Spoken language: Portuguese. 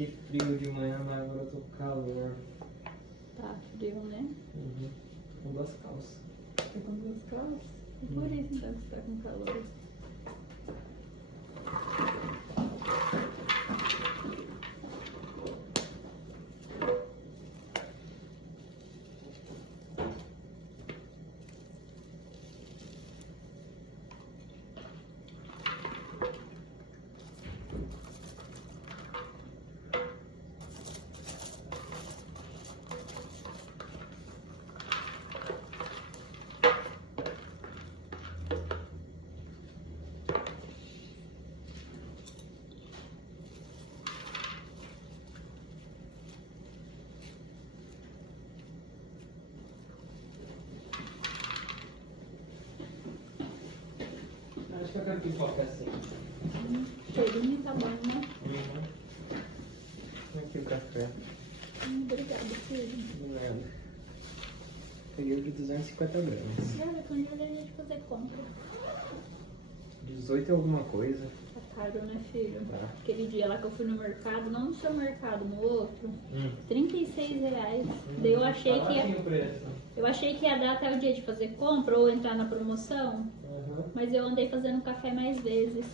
Que frio de manhã, mas agora eu tô com calor. Tá frio, né? Uhum. Com duas calças. Tá com duas calças? Por isso então que você tá com calor. Acho que eu quero pipoca assim. Cheirinho tá bom, né? Aqui o café. Obrigada, filho. De nada. Peguei o de 250 gramas. Olha, com ele a gente fazer compra. 18 é alguma coisa. Tá caro, né, filho? Tá. Aquele dia lá que eu fui no mercado, não no seu mercado, no outro, R$ 36. Daí eu achei Tá que baixinho ia, o preço. eu achei que ia dar até o dia de fazer compra ou entrar na promoção, Uhum. mas eu andei fazendo café mais vezes.